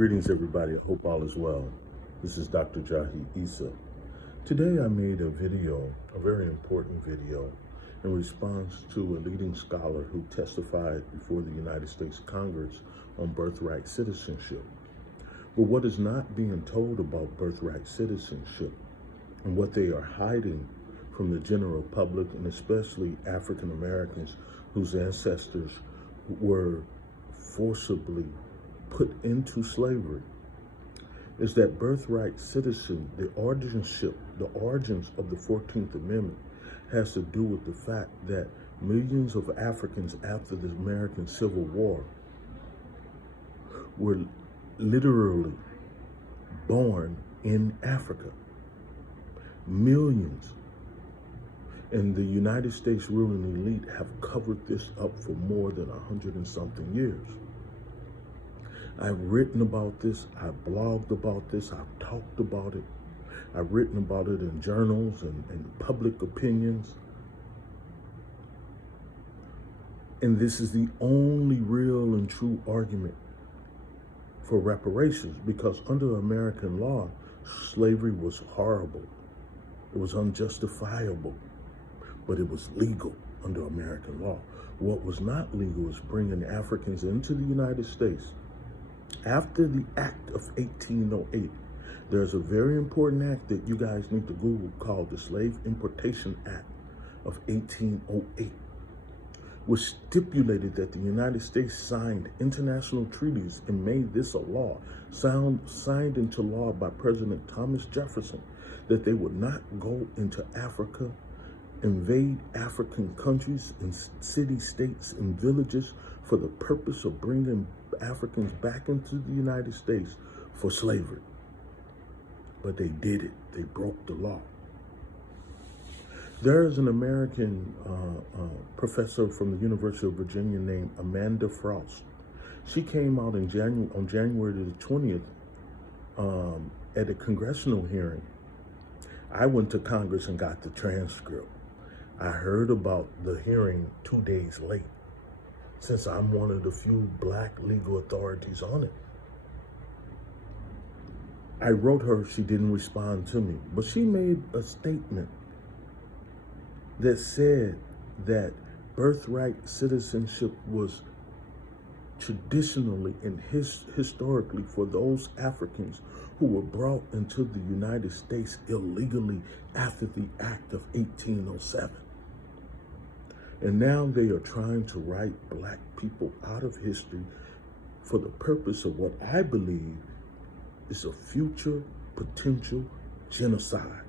Greetings, everybody. I hope all is well. This is Dr. Jahi Issa. Today I made a video, a very important video, in response to a leading scholar who testified before the United States Congress on birthright citizenship. But what is not being told about birthright citizenship and what they are hiding from the general public, and especially African Americans whose ancestors were forcibly put into slavery, is that birthright citizen, the origins of the 14th Amendment has to do with the fact that millions of Africans after the American Civil War were literally born in Africa. Millions. And the United States ruling elite have covered this up for more than 100 and something years. I've written about this, I've blogged about this, I've talked about it, I've written about it in journals and public opinions. And this is the only real and true argument for reparations, because under American law, slavery was horrible. It was unjustifiable, but it was legal under American law. What was not legal is bringing Africans into the United States. After the Act of 1808, there's a very important act that you guys need to Google called the Slave Importation Act of 1808, which stipulated that the United States signed international treaties and made this a law, signed into law by President Thomas Jefferson, that they would not go into Africa, invade African countries and city-states and villages for the purpose of bringing Africans back into the United States for slavery. But they did it. They broke the law. There is an American professor from the University of Virginia named Amanda Frost. She came out on January the 20th at a congressional hearing. I went to Congress and got the transcript. I heard about the hearing 2 days late, since I'm one of the few Black legal authorities on it. I wrote her, she didn't respond to me, but she made a statement that said that birthright citizenship was traditionally and historically for those Africans who were brought into the United States illegally after the Act of 1807. And now they are trying to write Black people out of history for the purpose of what I believe is a future potential genocide.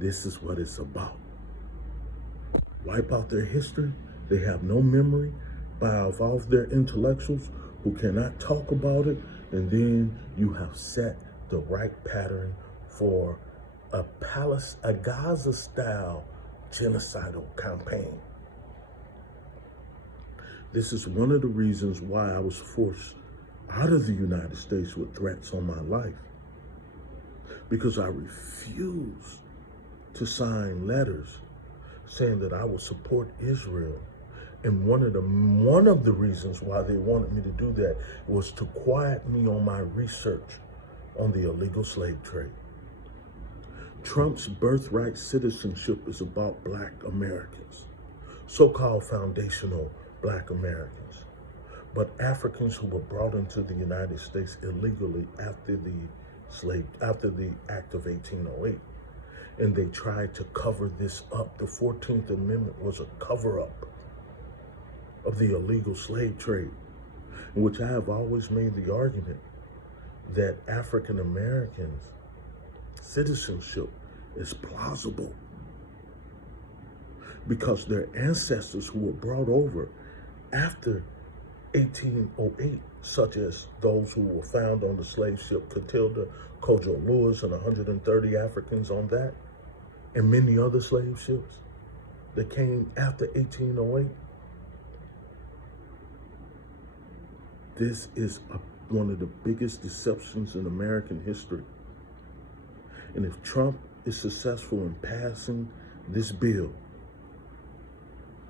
This is what it's about. Wipe out their history. They have no memory. Buy off their intellectuals who cannot talk about it. And then you have set the right pattern for a Gaza-style genocidal campaign. This is one of the reasons why I was forced out of the United States with threats on my life, because I refused to sign letters saying that I would support Israel. And one of the reasons why they wanted me to do that was to quiet me on my research on the illegal slave trade. Trump's birthright citizenship is about Black Americans, so-called foundational Black Americans, but Africans who were brought into the United States illegally after the Act of 1808. And they tried to cover this up. The 14th Amendment was a cover-up of the illegal slave trade, in which I have always made the argument that African Americans' citizenship is plausible, because their ancestors who were brought over after 1808, such as those who were found on the slave ship Catilda, Kojo Lewis, and 130 Africans on that, and many other slave ships that came after 1808. This is one of the biggest deceptions in American history. And if Trump is successful in passing this bill,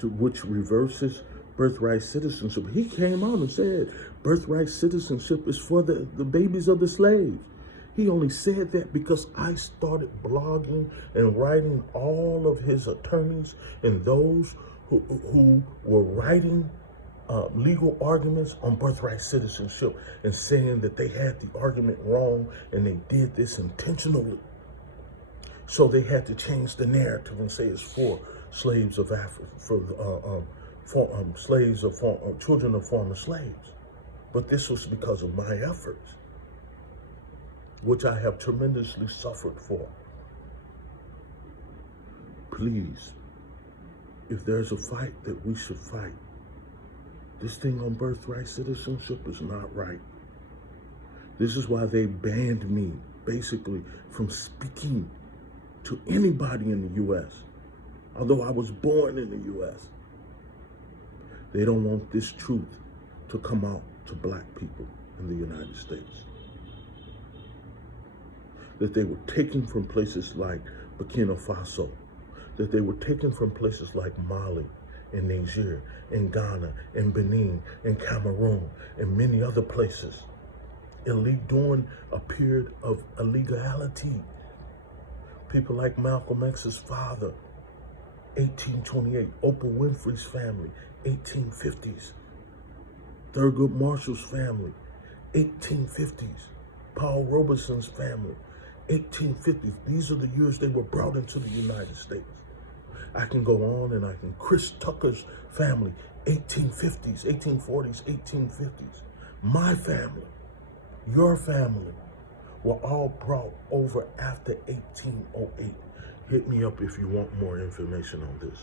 which reverses birthright citizenship, he came out and said Birthright citizenship is for the babies of the slaves. He only said that because I started blogging and writing all of his attorneys and those who were writing legal arguments on birthright citizenship and saying that they had the argument wrong and they did this intentionally. So they had to change the narrative and say it's for slaves of Africa, slaves of children of former slaves. But this was because of my efforts, which I have tremendously suffered for. Please, if there's a fight that we should fight, this thing on birthright citizenship is not right. This is why they banned me, basically, from speaking to anybody in the U.S., although I was born in the U.S. They don't want this truth to come out to black people in the United States. That they were taken from places like Burkina Faso, that they were taken from places like Mali and Niger and Ghana and Benin and Cameroon and many other places during a period of illegality. People like Malcolm X's father, 1828, Oprah Winfrey's family, 1850s, Thurgood Marshall's family, 1850s, Paul Robeson's family, 1850s. These are the years they were brought into the United States. I can go on and I can. Chris Tucker's family, 1850s, 1840s, 1850s. My family, your family, were all brought over after 1808. Hit me up if you want more information on this.